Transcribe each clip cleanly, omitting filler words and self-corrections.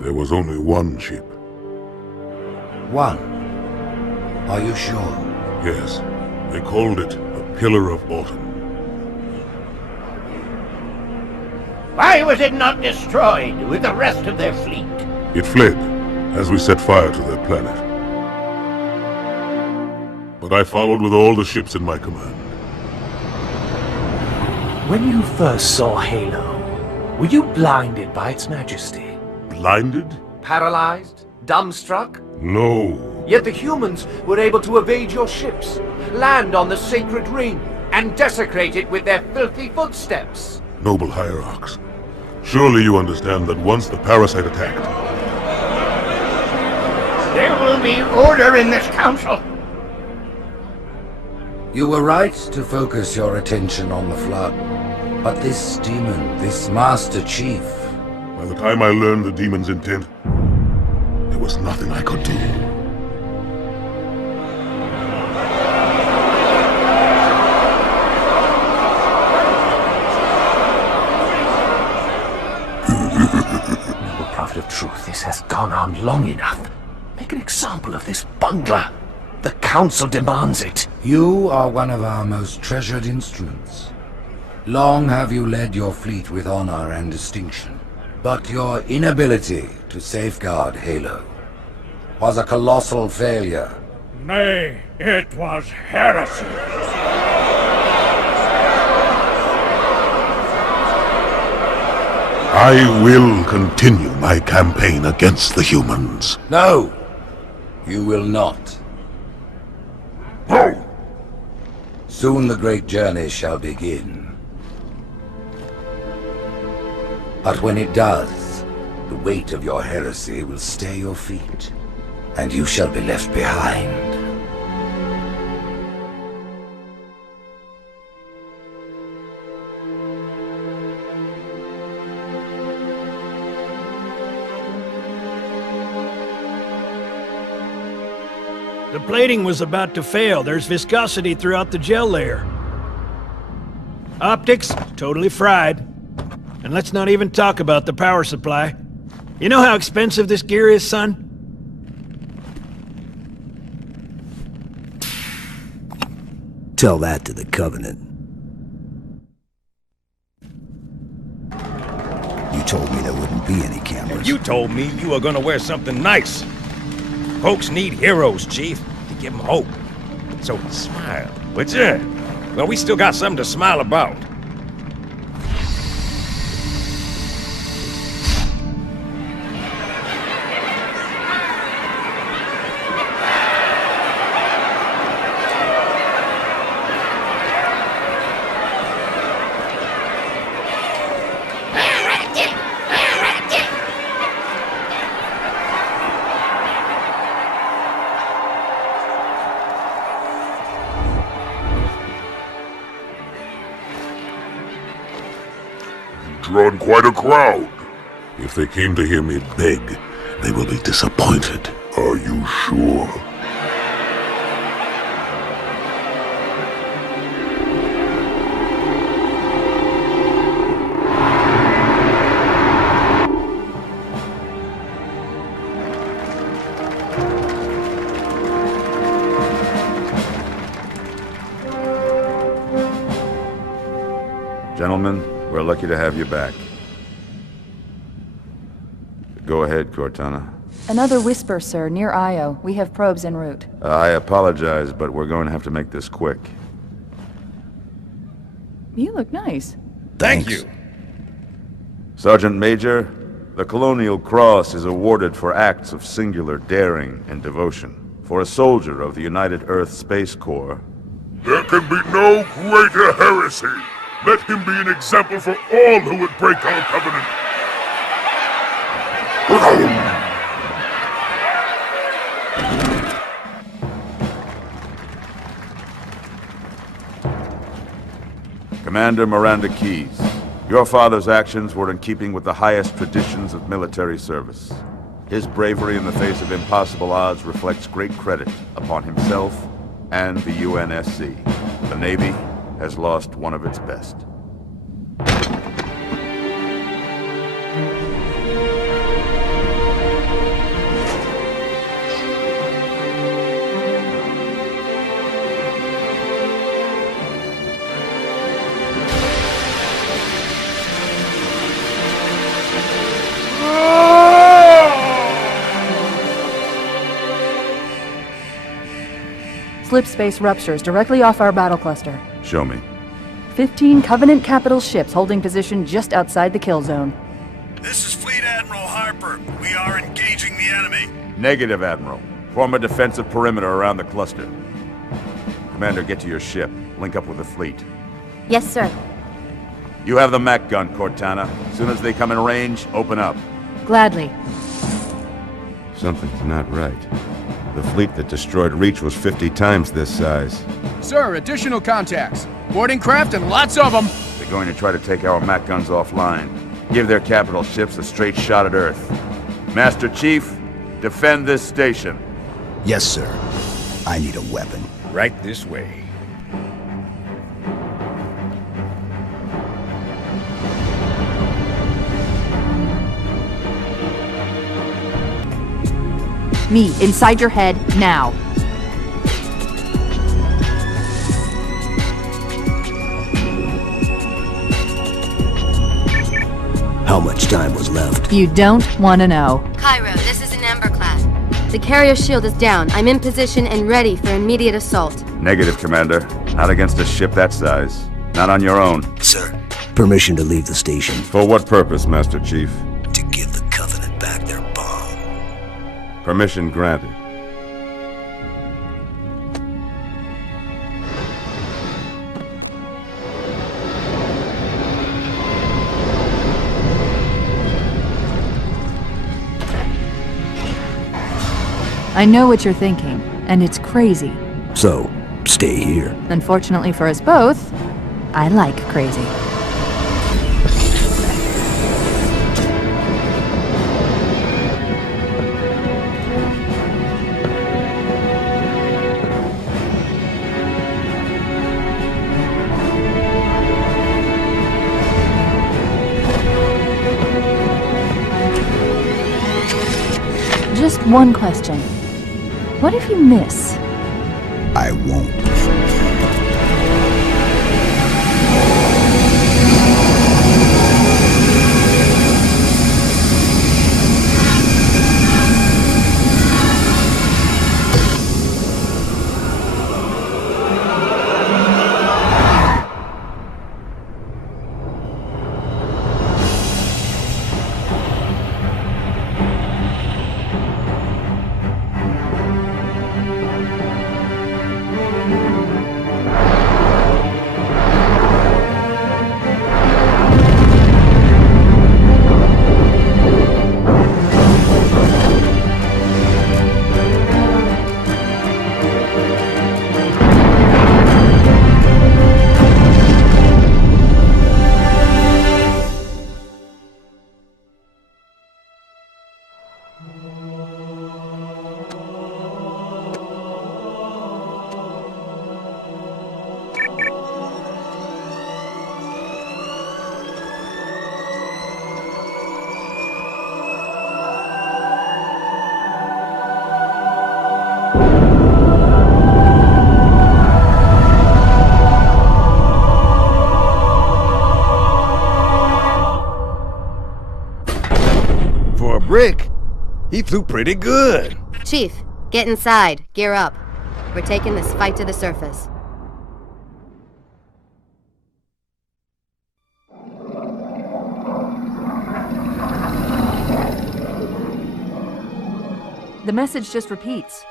There was only one ship. One? Are you sure? Yes. They called it the Pillar of Autumn. Why was it not destroyed with the rest of their fleet? It fled as we set fire to their planet. But I followed with all the ships in my command. When you first saw Halo, were you blinded by its majesty? Blinded? Paralyzed? Dumbstruck? No. Yet the humans were able to evade your ships, land on the sacred ring, and desecrate it with their filthy footsteps. Noble Hierarchs, surely you understand that once the parasite attacked... There will be order in this council. You were right to focus your attention on the Flood. But this demon, this Master Chief... By the time I learned the demon's intent, there was nothing I could do. Noble Prophet of Truth, this has gone on long enough. Make an example of this bungler. The Council demands it. You are one of our most treasured instruments. Long have you led your fleet with honor and distinction. But your inability to safeguard Halo was a colossal failure. Nay, it was heresy. I will continue my campaign against the humans. No, you will not. No! Soon the great journey shall begin. But when it does, the weight of your heresy will stay your feet, and you shall be left behind. The plating was about to fail. There's viscosity throughout the gel layer. Optics, totally fried. And let's not even talk about the power supply. You know how expensive this gear is, son? Tell that to the Covenant. You told me there wouldn't be any cameras. You told me you were gonna wear something nice. Folks need heroes, Chief, to give them hope. So smile, would ya? Well, we still got something to smile about. Drawn quite a crowd. If they came to hear me beg, they will be disappointed. Are you sure? Gentlemen, we're lucky to have you back. Go ahead, Cortana. Another whisper, sir, near Io. We have probes en route. I apologize, but we're going to have to make this quick. You look nice. Thank you. Sergeant Major, the Colonial Cross is awarded for acts of singular daring and devotion. For a soldier of the United Earth Space Corps. There can be no greater heresy. Let him be an example for all who would break our covenant. Commander Miranda Keyes, your father's actions were in keeping with the highest traditions of military service. His bravery in the face of impossible odds reflects great credit upon himself and the UNSC. The Navy has lost one of its best. slip space ruptures directly off our battle cluster. Show me. 15 Covenant capital ships holding position just outside the kill zone. This is Fleet Admiral Harper. We are engaging the enemy. Negative, Admiral. Form a defensive perimeter around the cluster. Commander, get to your ship. Link up with the fleet. Yes, sir. You have the Mac gun, Cortana. As soon as they come in range, open up. Gladly. Something's not right. The fleet that destroyed Reach was 50 times this size. Sir, additional contacts. Boarding craft and lots of them. They're going to try to take our Mac guns offline. Give their capital ships a straight shot at Earth. Master Chief, defend this station. Yes, sir. I need a weapon. Right this way. Me, inside your head, now. How much time was left? You don't want to know. Cairo, this is an Ember class. The carrier shield is down. I'm in position and ready for immediate assault. Negative, Commander. Not against a ship that size. Not on your own. Sir, permission to leave the station. For what purpose, Master Chief? To give the Covenant back their bomb. Permission granted. I know what you're thinking, and it's crazy. So, stay here. Unfortunately for us both, I like crazy. Just one question. What if you miss? I won't. Rick, he flew pretty good. Chief, get inside. Gear up. We're taking this fight to the surface. The message just repeats.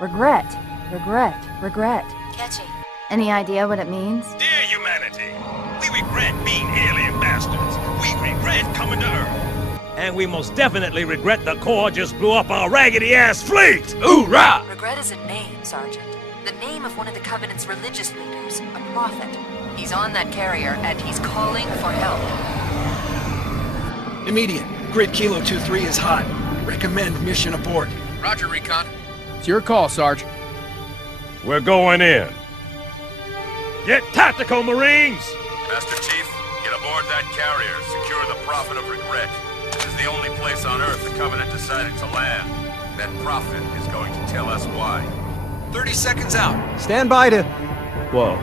Regret, regret, regret. Catchy. Any idea what it means? Dear humanity, we regret being alien bastards. We regret coming to Earth. And we most definitely regret the Corps just blew up our raggedy-ass fleet! Hoorah! Regret is a name, Sergeant. The name of one of the Covenant's religious leaders, a prophet. He's on that carrier, and he's calling for help. Immediate. Grid Kilo 2-3 is hot. Recommend mission abort. Roger, Recon. It's your call, Sarge. We're going in. Get tactical, Marines! Master Chief, get aboard that carrier. Secure the Prophet of Regret. This is the only place on Earth the Covenant decided to land. That Prophet is going to tell us why. 30 seconds out. Stand by to... Whoa.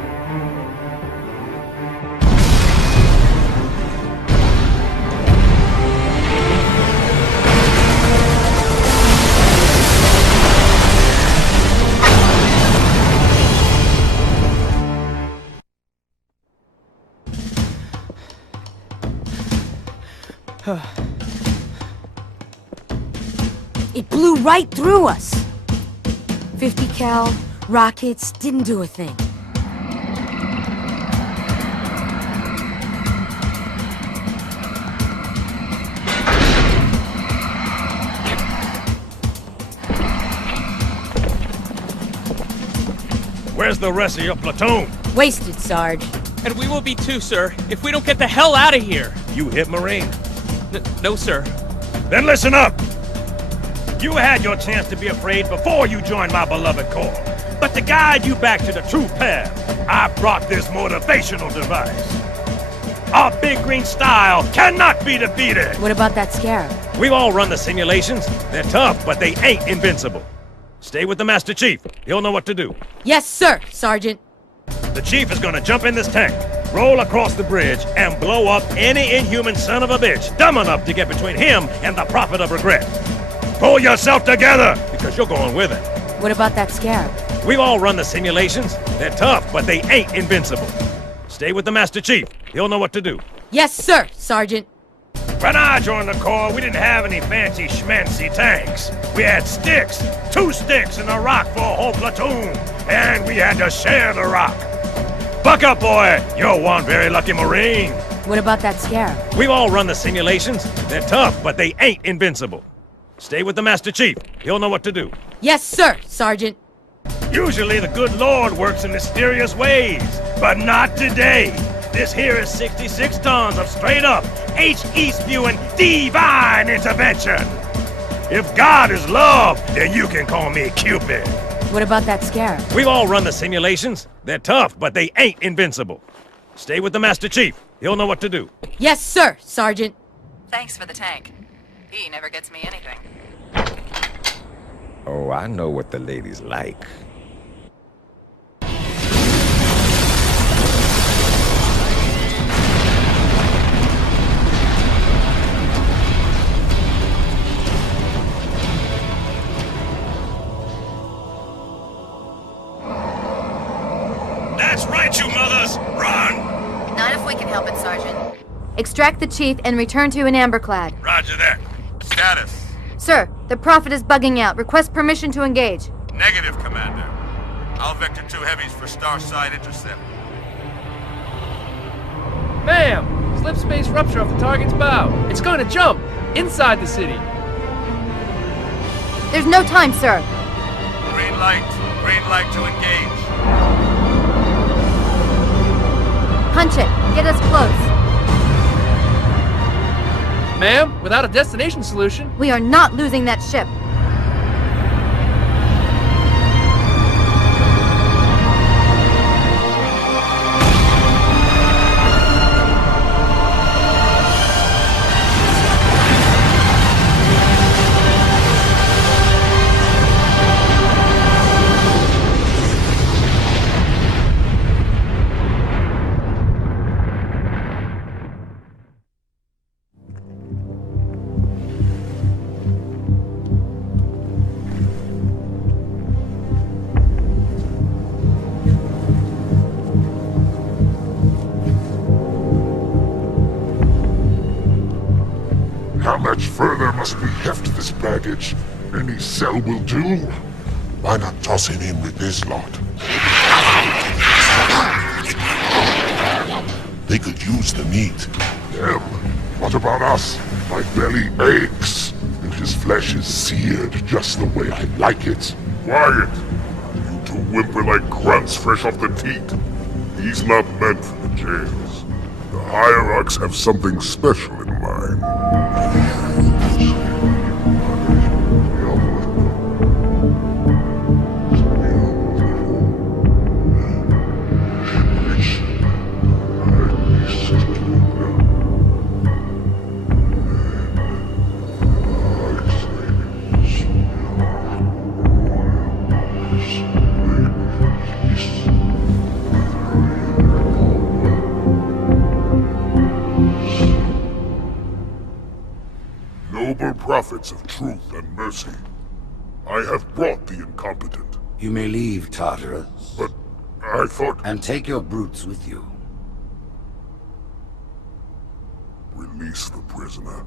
It blew right through us. 50 cal, rockets, didn't do a thing. Where's the rest of your platoon? Wasted, Sarge. And we will be too, sir, if we don't get the hell out of here. You hit Marine? No, sir. Then listen up! You had your chance to be afraid before you joined my beloved Corps. But to guide you back to the true path, I brought this motivational device. Our big green style cannot be defeated! What about that Scarab? We've all run the simulations. They're tough, but they ain't invincible. Stay with the Master Chief. He'll know what to do. Yes, sir, Sergeant. The Chief is gonna jump in this tank, roll across the bridge, and blow up any inhuman son of a bitch dumb enough to get between him and the Prophet of Regret. Pull yourself together, because you're going with him. What about that Scarab? We've all run the simulations. They're tough, but they ain't invincible. Stay with the Master Chief. He'll know what to do. Yes, sir, Sergeant. When I joined the Corps, we didn't have any fancy schmancy tanks. We had sticks, 2 sticks and a rock for a whole platoon, and we had to share the rock. Buck up, boy! You're one very lucky Marine. What about that Scarab? We've all run the simulations. They're tough, but they ain't invincible. Stay with the Master Chief. He'll know what to do. Yes, sir, Sergeant. Usually the good Lord works in mysterious ways, but not today. This here is 66 tons of straight-up, H-East-viewing divine intervention. If God is love, then you can call me Cupid. What about that Scarab? We've all run the simulations. They're tough, but they ain't invincible. Stay with the Master Chief. He'll know what to do. Yes, sir, Sergeant. Thanks for the tank. He never gets me anything. Oh, I know what the ladies like. That's right, you mothers! Run! Not if we can help it, Sergeant. Extract the Chief and return to an Amberclad. Roger that. Status. Sir, the Prophet is bugging out. Request permission to engage. Negative, Commander. I'll vector 2 heavies for Starside intercept. Ma'am! Slip space rupture off the target's bow. It's going to jump! Inside the city! There's no time, sir. Green light to engage. Punch it. Get us close. Ma'am, without a destination solution... We are not losing that ship. How much further must we heft this baggage? Any cell will do. Why not toss him in with this lot? They could use the meat. Them? What about us? My belly aches, and his flesh is seared just the way I like it. Quiet! You two whimper like grunts fresh off the teat. He's not meant for the jails. The hierarchs have something special in mind. Noble prophets of truth and mercy, I have brought the incompetent. You may leave, Tartarus. But I thought... And take your brutes with you. Release the prisoner.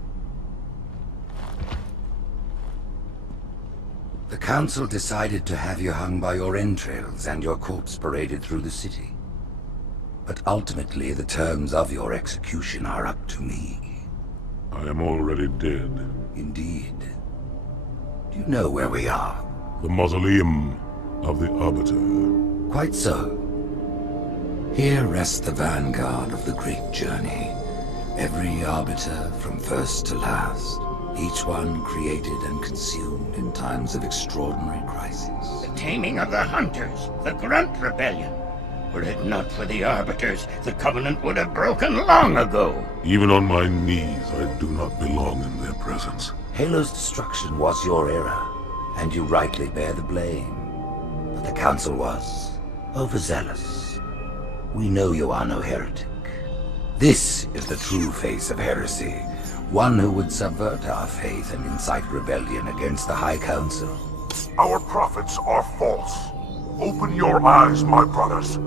The Council decided to have you hung by your entrails and your corpse paraded through the city. But ultimately, the terms of your execution are up to me. I am already dead. Indeed. Do you know where we are? The mausoleum of the Arbiter. Quite so. Here rests the vanguard of the great journey. Every Arbiter from first to last. Each one created and consumed in times of extraordinary crisis. The taming of the Hunters, the Grunt Rebellion. Were it not for the Arbiters, the Covenant would have broken long ago. Even on my knees, I do not belong in their presence. Halo's destruction was your error, and you rightly bear the blame. But the Council was overzealous. We know you are no heretic. This is the true face of heresy. One who would subvert our faith and incite rebellion against the High Council. Our prophets are false. Open your eyes, my brothers.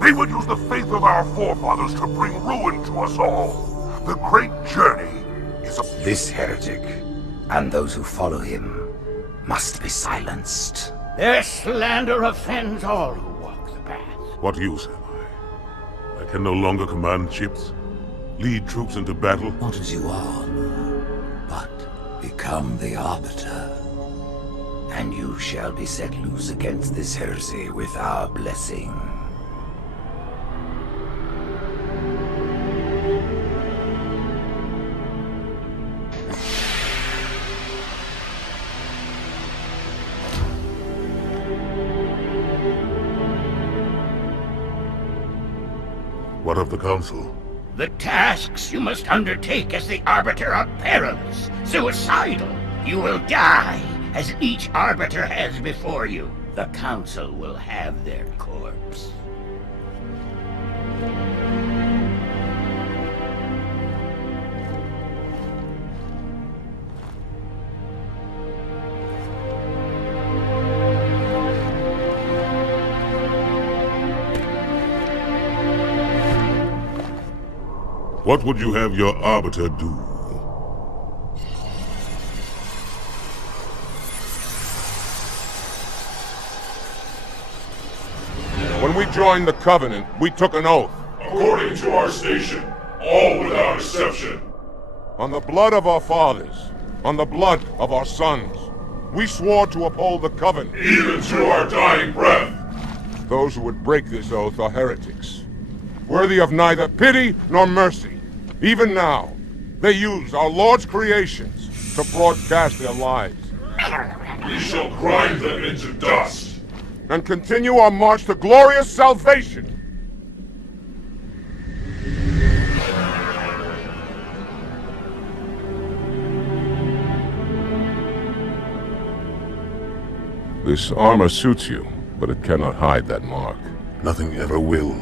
They would use the faith of our forefathers to bring ruin to us all. The great journey is a... This heretic, and those who follow him, must be silenced. Their slander offends all who walk the path. What use have I? I can no longer command ships, lead troops into battle. Not as you are, but become the Arbiter. And you shall be set loose against this heresy with our blessing. What of the Council? The tasks you must undertake as the Arbiter are perilous, suicidal. You will die, as each Arbiter has before you. The Council will have their corpse. What would you have your Arbiter do? When we joined the Covenant, we took an oath. According to our station, all without exception. On the blood of our fathers, on the blood of our sons, we swore to uphold the Covenant. Even to our dying breath. Those who would break this oath are heretics, worthy of neither pity nor mercy. Even now, they use our Lord's creations to broadcast their lies. We shall grind them into dust. And continue our march to glorious salvation. This armor suits you, but it cannot hide that mark. Nothing ever will.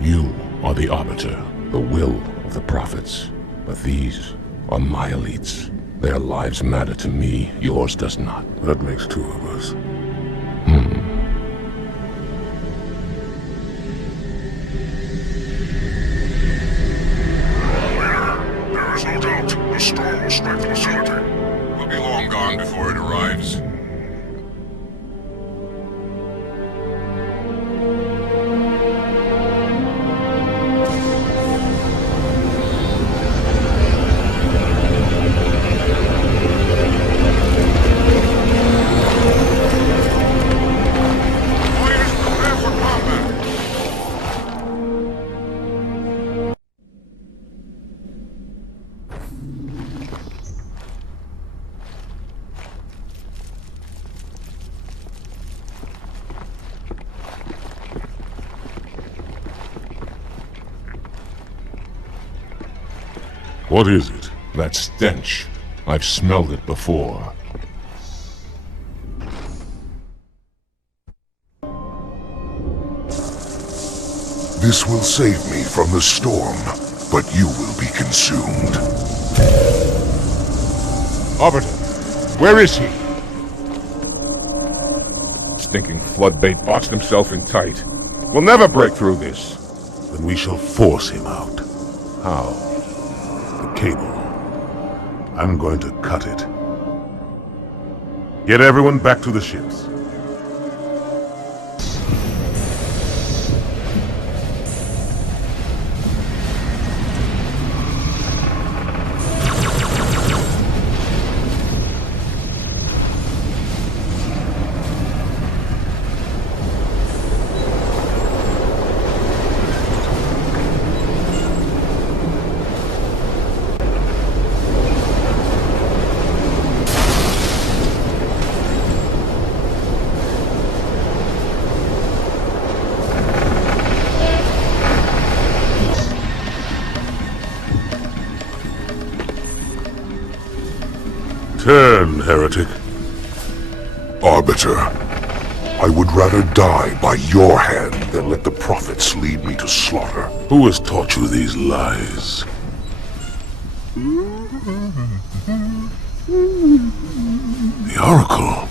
You are the Arbiter. The will of the prophets. But these are my elites. Their lives matter to me, yours does not. That makes two of us. There is no doubt the storm will strike the facility. We'll be long gone before it arrives. What is it? That stench. I've smelled it before. This will save me from the storm, but you will be consumed. Arbiter, where is he? Stinking floodbait boxed himself in tight. We'll never break through this. Then we shall force him out. How? The cable. I'm going to cut it. Get everyone back to the ships. Turn, heretic. Arbiter, I would rather die by your hand than let the prophets lead me to slaughter. Who has taught you these lies? The Oracle.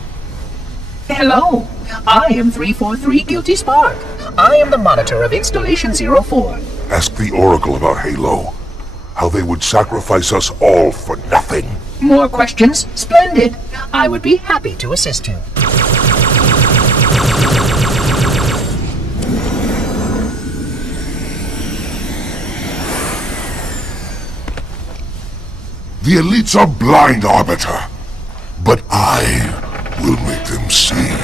Hello, I am 343 Guilty Spark. I am the monitor of Installation 04. Ask the Oracle about Halo. How they would sacrifice us all for nothing. More questions? Splendid. I would be happy to assist you. The elites are blind, Arbiter. But I will make them see.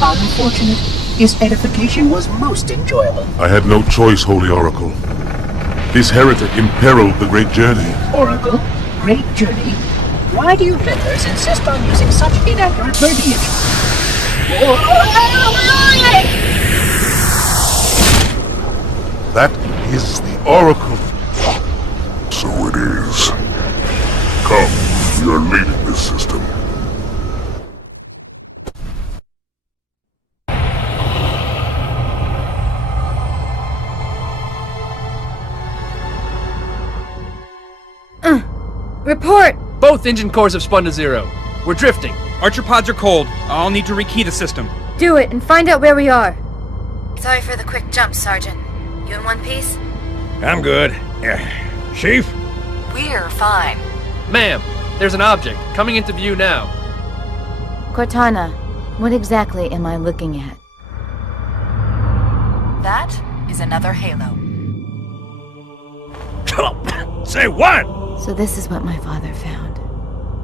Unfortunate. His edification was most enjoyable. I had no choice, Holy Oracle. This heretic imperiled the great journey. Oracle, great journey. Why do you members insist on using such inaccurate verbiage? That is the Oracle. So it is. Come, we are leading this system. Report! Both engine cores have spun to zero. We're drifting. Archer pods are cold. I'll need to rekey the system. Do it and find out where we are. Sorry for the quick jump, Sergeant. You in one piece? I'm good. Chief? We're fine. Ma'am, there's an object coming into view now. Cortana, what exactly am I looking at? That is another Halo. Say what? So this is what my father found.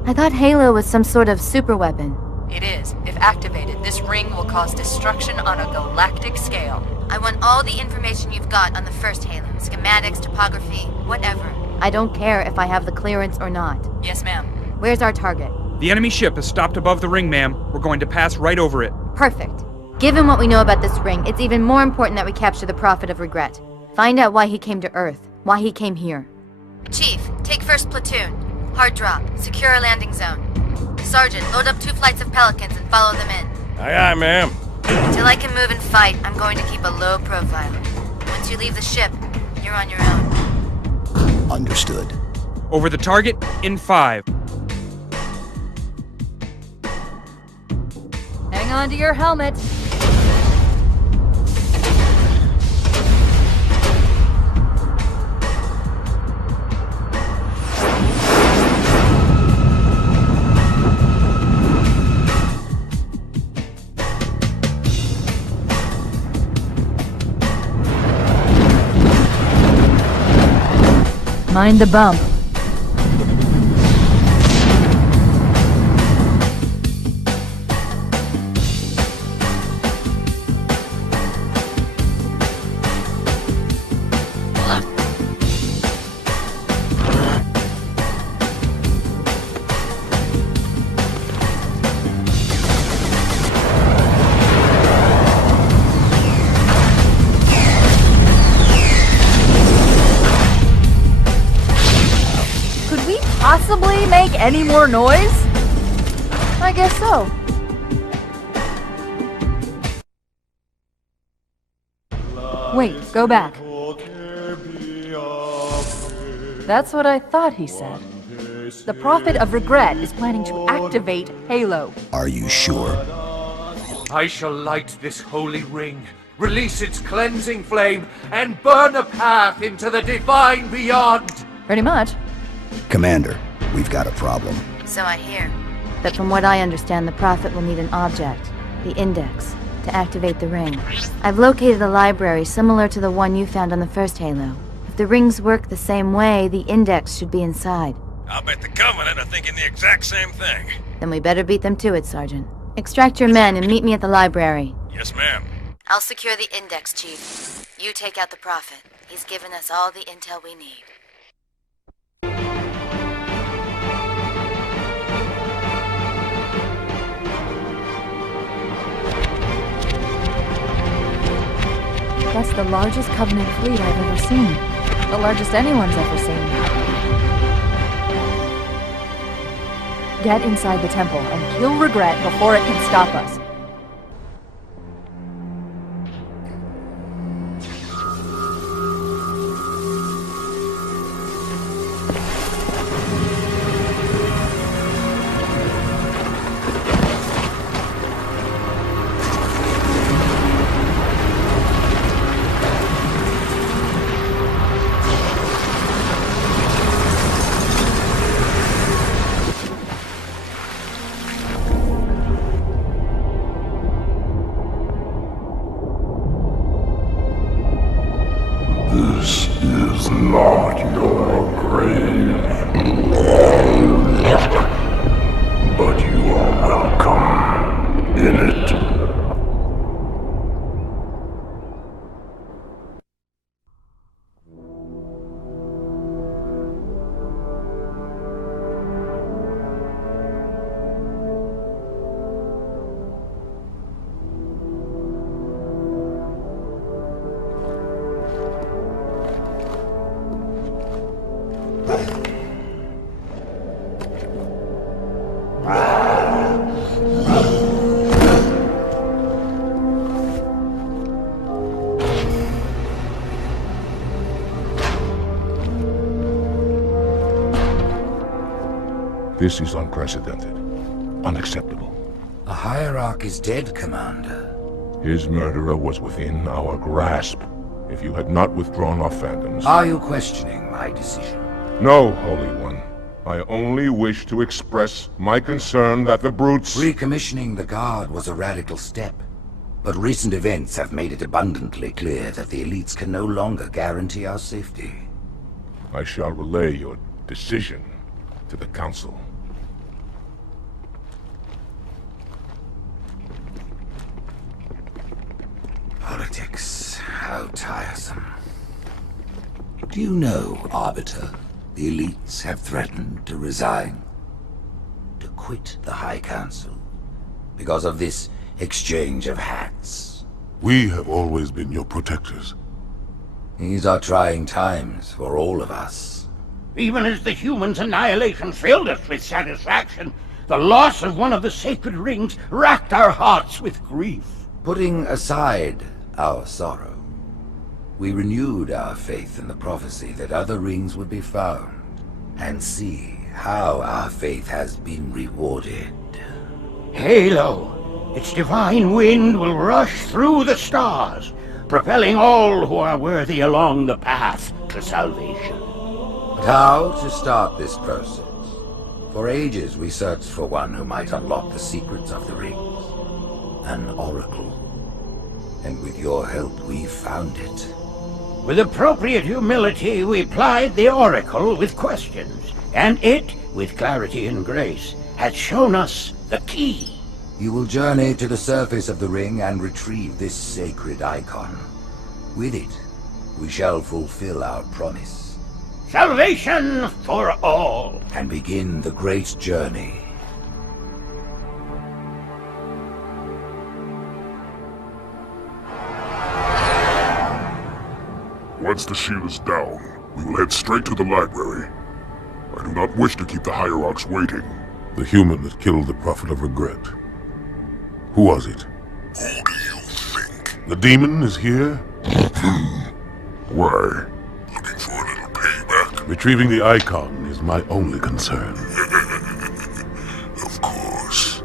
I thought Halo was some sort of super weapon. It is. If activated, this ring will cause destruction on a galactic scale. I want all the information you've got on the first Halo. Schematics, topography, whatever. I don't care if I have the clearance or not. Yes, ma'am. Where's our target? The enemy ship has stopped above the ring, ma'am. We're going to pass right over it. Perfect. Given what we know about this ring, it's even more important that we capture the Prophet of Regret. Find out why he came to Earth, why he came here. Chief, take first platoon. Hard drop. Secure our landing zone. Sergeant, load up 2 flights of Pelicans and follow them in. Aye, aye, ma'am. Until I can move and fight, I'm going to keep a low profile. Once you leave the ship, you're on your own. Understood. Over the target in 5. Hang on to your helmet. Mind the bump. Possibly make any more noise? I guess so. Wait, go back. That's what I thought he said. The Prophet of Regret is planning to activate Halo. Are you sure? I shall light this holy ring, release its cleansing flame, and burn a path into the divine beyond! Pretty much. Commander, we've got a problem. So I hear. But from what I understand, the Prophet will need an object, the Index, to activate the ring. I've located a library similar to the one you found on the first Halo. If the rings work the same way, the Index should be inside. I'll bet the Covenant are thinking the exact same thing. Then we better beat them to it, Sergeant. Extract your men and meet me at the library. Yes, ma'am. I'll secure the Index, Chief. You take out the Prophet. He's given us all the intel we need. That's the largest Covenant fleet I've ever seen. The largest anyone's ever seen. Get inside the temple and kill Regret before it can stop us. This is not your grave. But you are welcome in it. This is unprecedented. Unacceptable. The Hierarch is dead, Commander. His murderer was within our grasp. If you had not withdrawn our phantoms... Are you questioning my decision? No, Holy One. I only wish to express my concern that the brutes... Recommissioning the Guard was a radical step. But recent events have made it abundantly clear that the elites can no longer guarantee our safety. I shall relay your decision to the Council. Politics, how tiresome. Do you know, Arbiter, the elites have threatened to resign, to quit the High Council, because of this exchange of hats? We have always been your protectors. These are trying times for all of us. Even as the humans' annihilation filled us with satisfaction, the loss of one of the sacred rings racked our hearts with grief. Putting aside our sorrow, we renewed our faith in the prophecy that other rings would be found, and see how our faith has been rewarded. Halo, its divine wind will rush through the stars, propelling all who are worthy along the path to salvation. But how to start this process? For ages we searched for one who might unlock the secrets of the rings. An oracle. And with your help, we found it. With appropriate humility, we plied the oracle with questions, and it, with clarity and grace, has shown us the key. You will journey to the surface of the ring and retrieve this sacred icon. With it, we shall fulfill our promise. Salvation for all! And begin the great journey. Once the shield is down, we will head straight to the library. I do not wish to keep the Hierarchs waiting. The human that killed the Prophet of Regret. Who was it? Who do you think? The demon is here? Why? Looking for a little payback? Retrieving the icon is my only concern. Of course.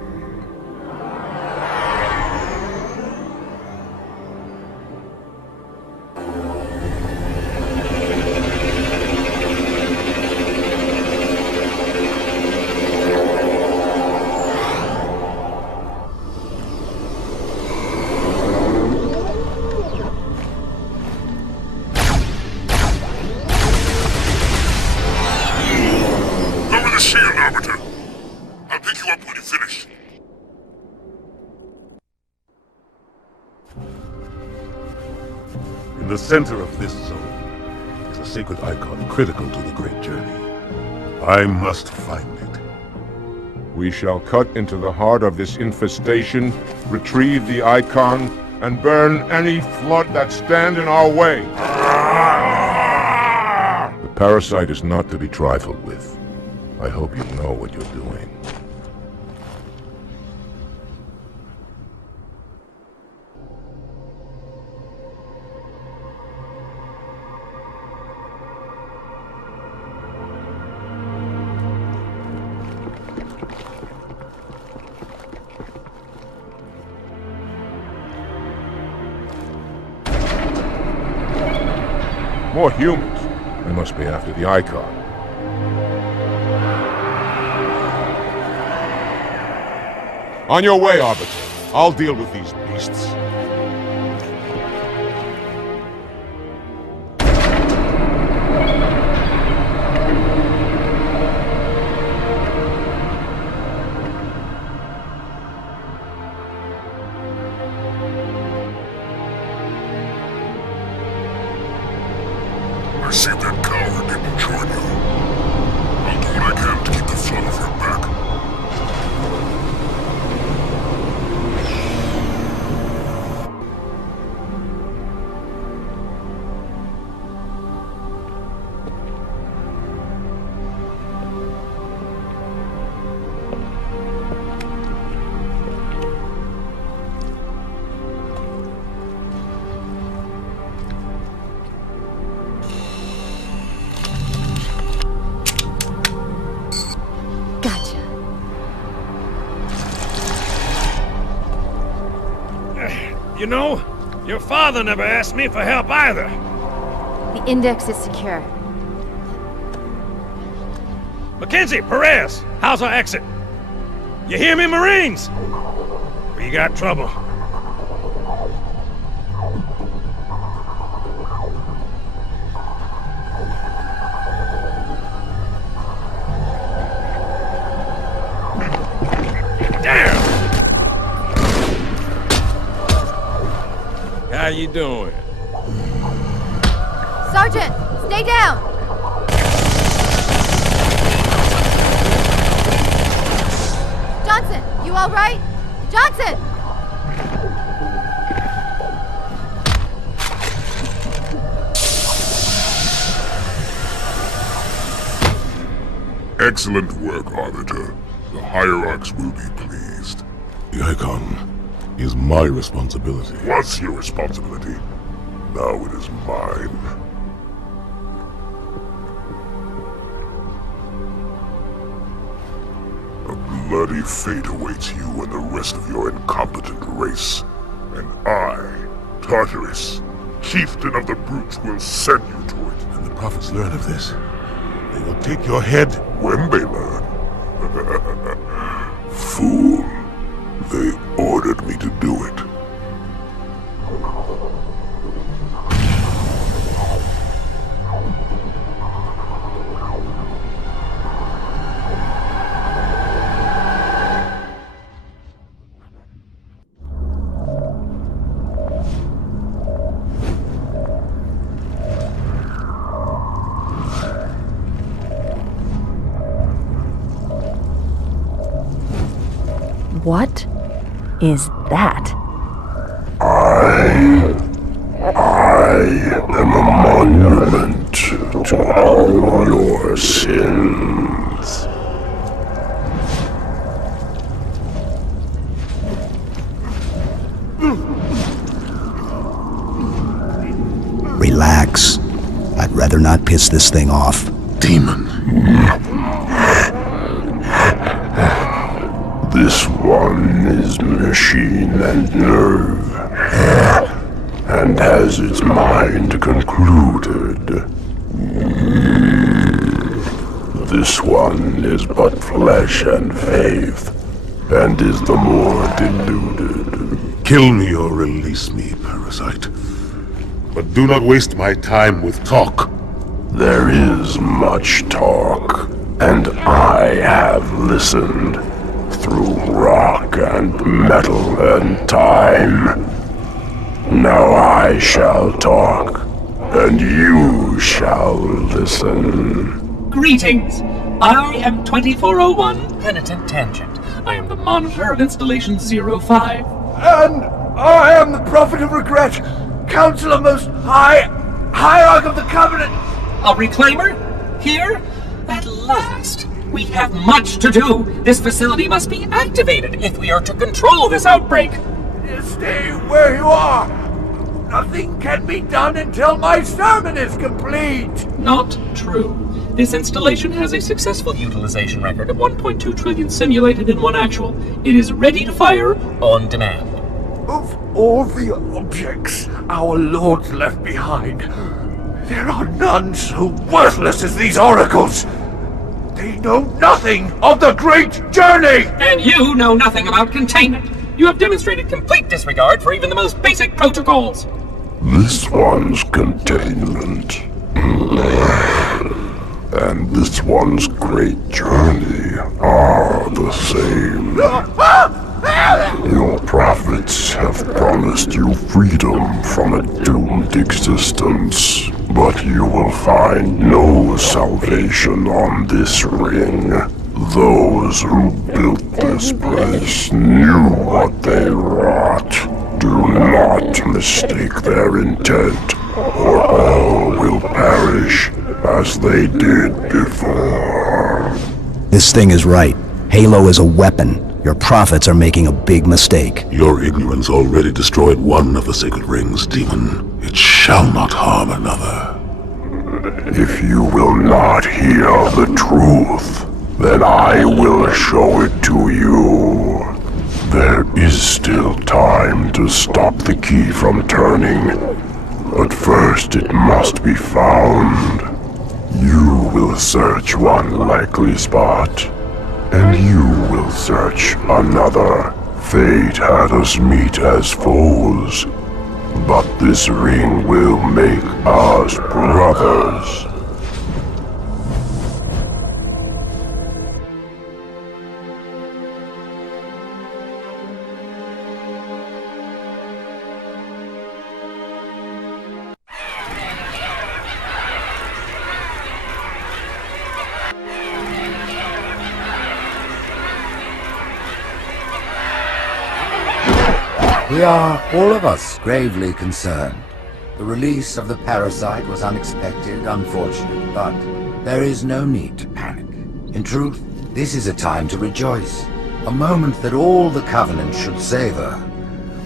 In the center of this zone is a sacred icon critical to the Great Journey. I must find it. We shall cut into the heart of this infestation, retrieve the icon, and burn any flood that stand in our way. The parasite is not to be trifled with. I hope you know what you're doing. More humans. They must be after the icon. On your way, Arbiter. I'll deal with these beasts. I see that coward didn't join you. I'll do what I can to keep the flood off your back. You know, your father never asked me for help either. The index is secure. Mackenzie, Perez, how's our exit? You hear me, Marines? We got trouble. How you doing? Sergeant, stay down! Johnson, you all right? Johnson! Excellent work, Arbiter. The Hierarchs will be pleased. The icon is my responsibility. Was your responsibility. Now it is mine. A bloody fate awaits you and the rest of your incompetent race. And I, Tartarus, chieftain of the brutes, will send you to it. When the prophets learn of this, they will take your head. When they learn. Fool. They ordered me to do it. What is that? I am a monument to all your sins. Relax. I'd rather not piss this thing off. demon. This one is machine and nerve, and has its mind concluded. This one is but flesh and faith, and is the more deluded. Kill me or release me, parasite. But do not waste my time with talk. There is much talk, and I have listened through rock and metal and time. Now I shall talk, and you shall listen. Greetings! I am 2401 Penitent Tangent. I am the monitor of Installation 05. And I am the Prophet of Regret, Counselor Most High, Hierarch of the Covenant. A reclaimer? Here? At last! We have much to do! This facility must be activated if we are to control this outbreak! Stay where you are! Nothing can be done until my sermon is complete! Not true. This installation has a successful utilization record of 1.2 trillion simulated and 1 actual. It is ready to fire on demand. Of all the objects our lords left behind, there are none so worthless as these oracles. They know nothing of the great journey! And you know nothing about containment. You have demonstrated complete disregard for even the most basic protocols. This one's containment. And this one's great journey are the same. Your prophets have promised you freedom from a doomed existence, but you will find no salvation on this ring. Those who built this place knew what they wrought. Do not mistake their intent, or all will perish as they did before. This thing is right. Halo is a weapon. Your prophets are making a big mistake. Your ignorance already destroyed one of the sacred rings, demon. It shall not harm another. If you will not hear the truth, then I will show it to you. There is still time to stop the key from turning, but first it must be found. You will search one likely spot, and you will search another. Fate had us meet as foes, but this ring will make us brothers. We are, all of us, gravely concerned. The release of the parasite was unexpected, unfortunate, but there is no need to panic. In truth, this is a time to rejoice. A moment that all the Covenant should savor.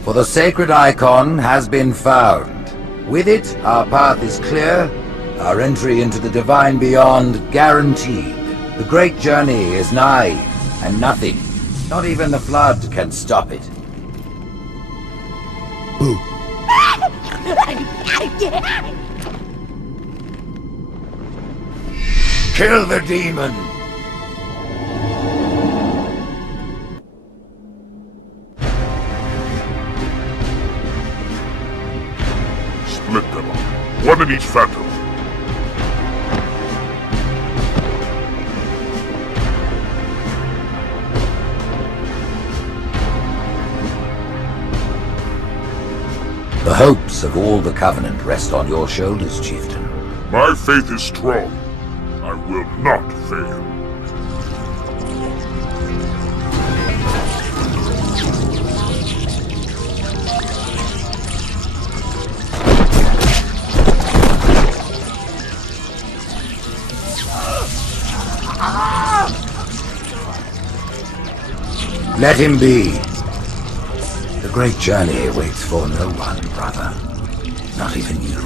For the sacred icon has been found. With it, our path is clear, our entry into the divine beyond guaranteed. The great journey is nigh, and nothing, not even the flood, can stop it. Boo. Kill the demon! Split them up, one in each phantom. The hopes of all the Covenant rest on your shoulders, Chieftain. My faith is strong. I will not fail. Let him be. The great journey waits for no one, brother. Not even you.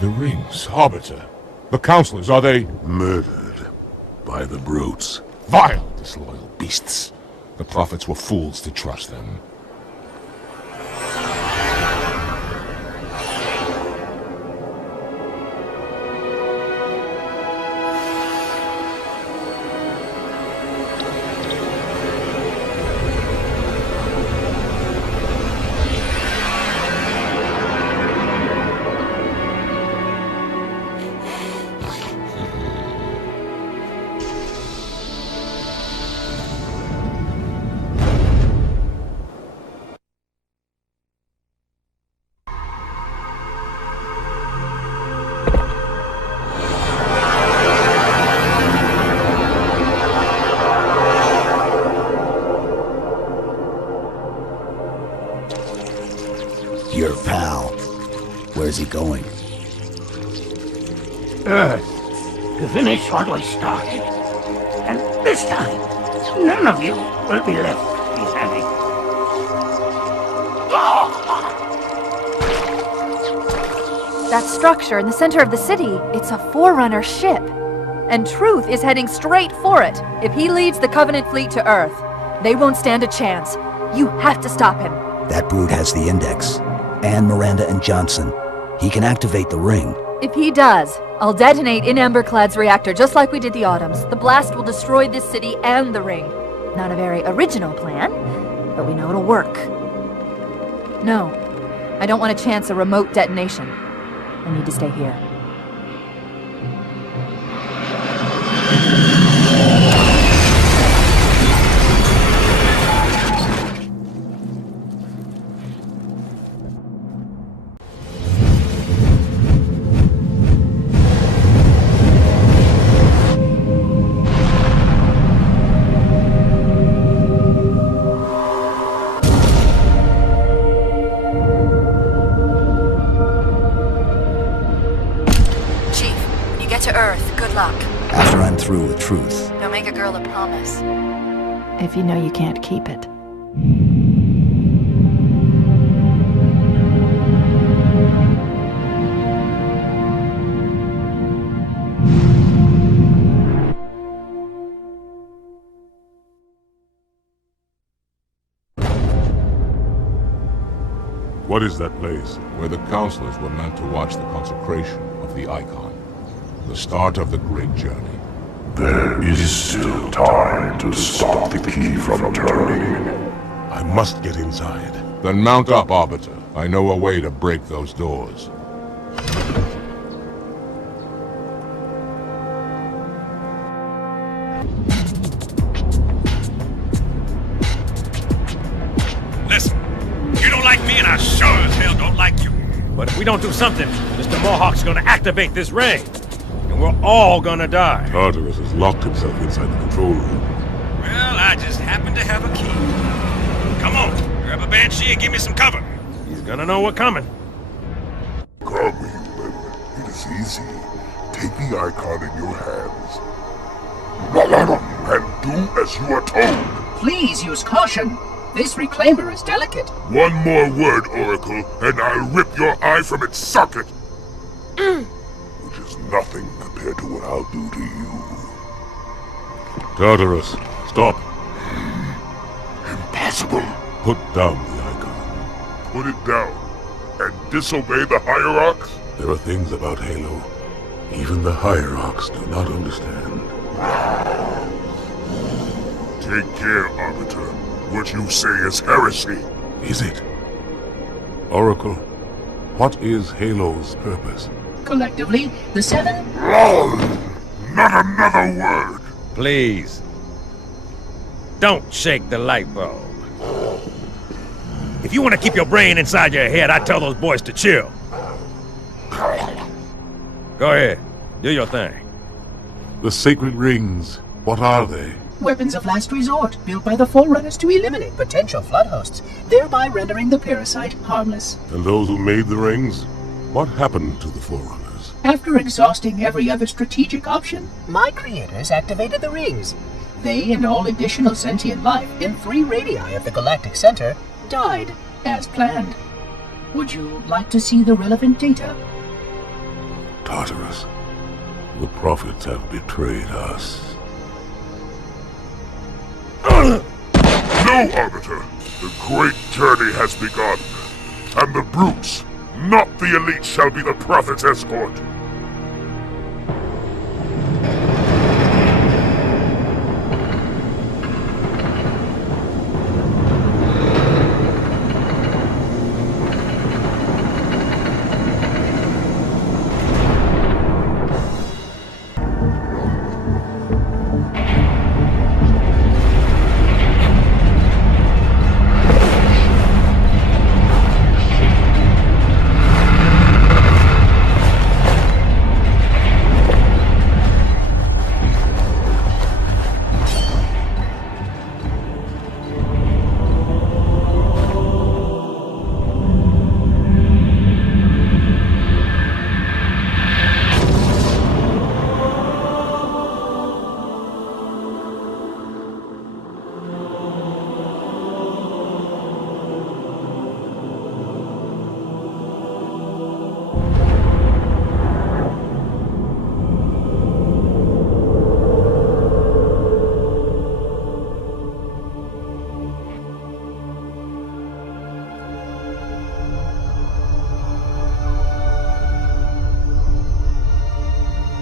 the rings, Arbiter? The Counselors, are they... Murdered by the brutes. Vile, disloyal beasts. The Prophets were fools to trust them. Your pal. Where's he going? Earth, to finish what we started. And this time, none of you will be left behind. That structure in the center of the city, it's a Forerunner ship. And Truth is heading straight for it. If he leads the Covenant fleet to Earth, they won't stand a chance. You have to stop him. That brute has the Index. And Miranda and Johnson. He can activate the ring. If he does, I'll detonate in Emberclad's reactor just like we did the Autumns. The blast will destroy this city and the ring. Not a very original plan, but we know it'll work. No, I don't want to chance a remote detonation. I need to stay here. After I'm through with Truth. Don't make a girl a promise. If you know you can't keep it. What is that place? Where the Counselors were meant to watch the consecration of the Icon. The start of the great journey. There is still time to stop the key from turning. I must get inside. Then mount up, Arbiter. I know a way to break those doors. Listen, you don't like me and I sure as hell don't like you. But if we don't do something, Mr. Mohawk's gonna activate this ring. And we're all gonna die. Tartarus has locked himself inside the control room. Well, I just happen to have a key. Come on, grab a Banshee and give me some cover. He's gonna know we're coming. Come, human. It is easy. Take the Icon in your hands. And do as you are told. Please use caution. This reclaimer is delicate. One more word, Oracle, and I'll rip your eye from its socket. Which is nothing compared to what I'll do to you. Tartarus, stop. Impossible. Put down the Icon. Put it down and disobey the Hierarchs? There are things about Halo even the Hierarchs do not understand. Take care, Arbiter. What you say is heresy. Is it? Oracle, what is Halo's purpose? Collectively, the Seven... Not another word! Please. Don't shake the light bulb. If you want to keep your brain inside your head, I tell those boys to chill. Go ahead. Do your thing. The sacred rings, what are they? Weapons of last resort, built by the Forerunners to eliminate potential flood hosts, thereby rendering the parasite harmless. And those who made the rings? What happened to the Forerunners? After exhausting every other strategic option, my creators activated the rings. They and all additional sentient life in 3 radii of the Galactic Center died, as planned. Would you like to see the relevant data? Tartarus. The prophets have betrayed us. No, Arbiter! The great journey has begun, and the brutes, not the elite, shall be the prophet's escort.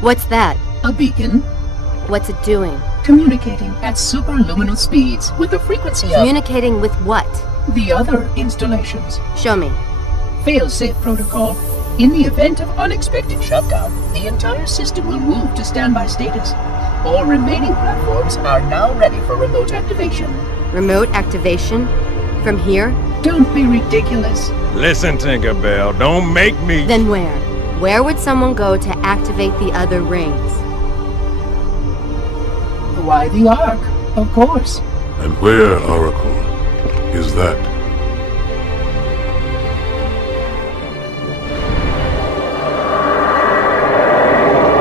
What's that? A beacon. What's it doing? Communicating at superluminal speeds with the frequency of... Communicating with what? The other installations. Show me. Fail-safe protocol. In the event of unexpected shutdown, the entire system will move to standby status. All remaining platforms are now ready for remote activation. Remote activation? From here? Don't be ridiculous. Listen, Tinkerbell, don't make me... Then where? Where would someone go to activate the other rings? Why, the Ark, of course. And where, Oracle, is that?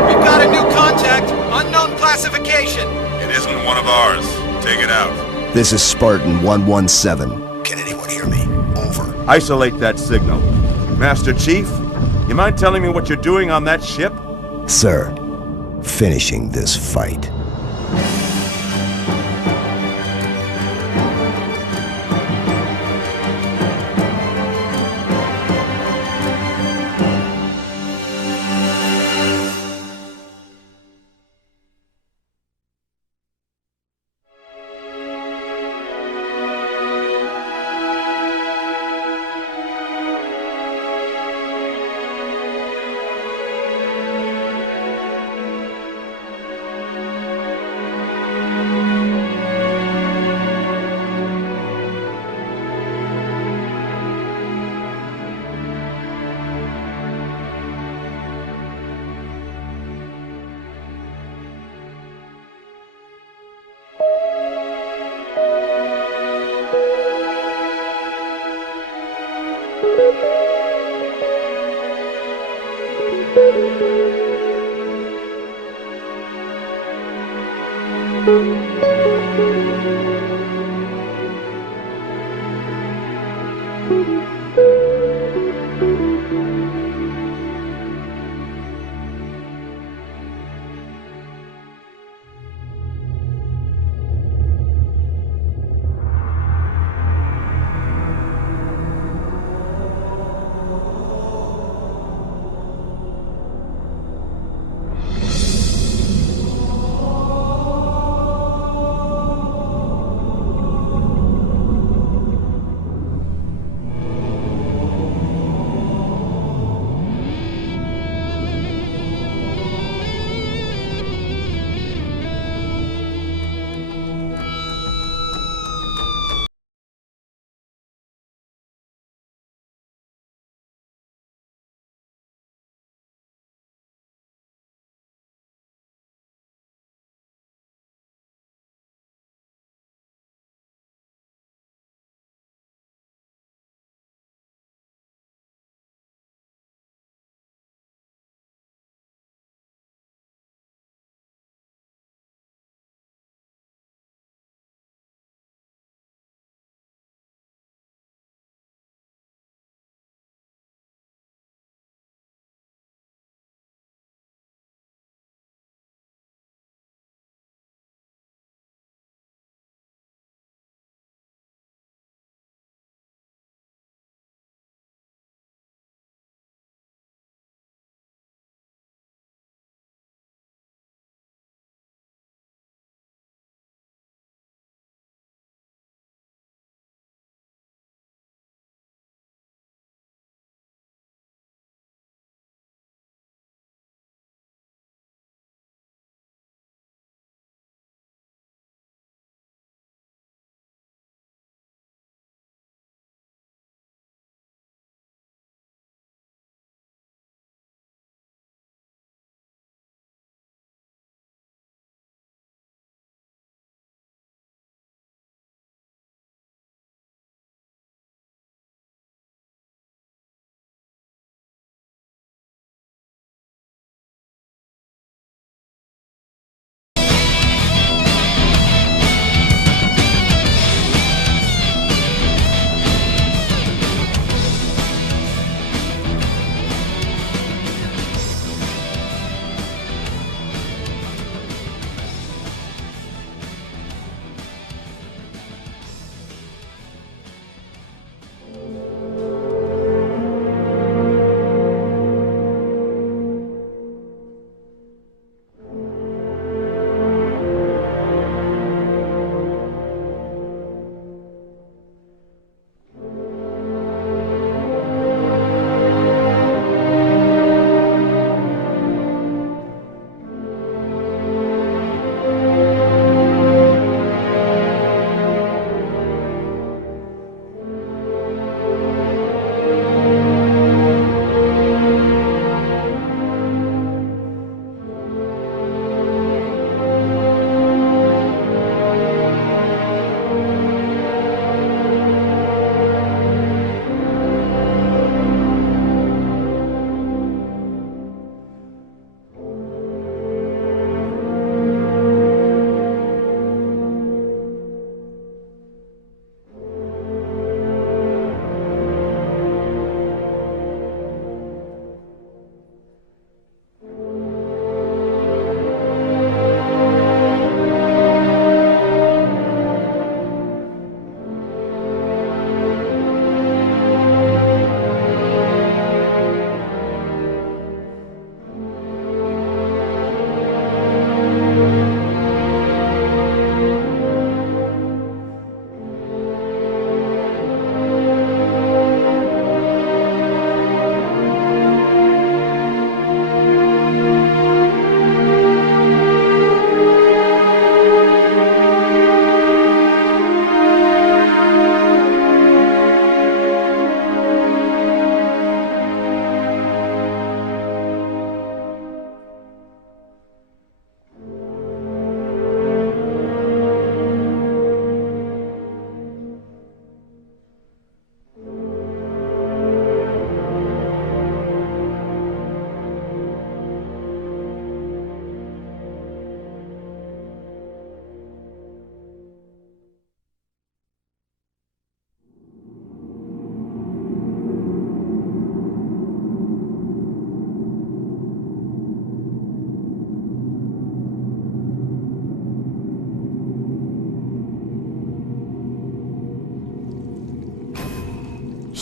We've got a new contact. Unknown classification. It isn't one of ours. Take it out. This is Spartan 117. Can anyone hear me? Over. Isolate that signal. Master Chief, you mind telling me what you're doing on that ship? Sir, finishing this fight.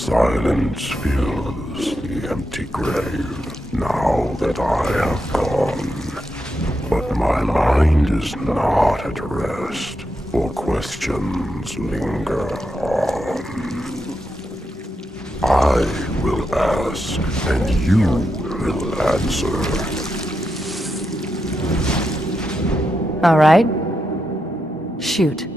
Silence fills the empty grave now that I have gone. But my mind is not at rest, for questions linger on. I will ask, and you will answer. All right. Shoot.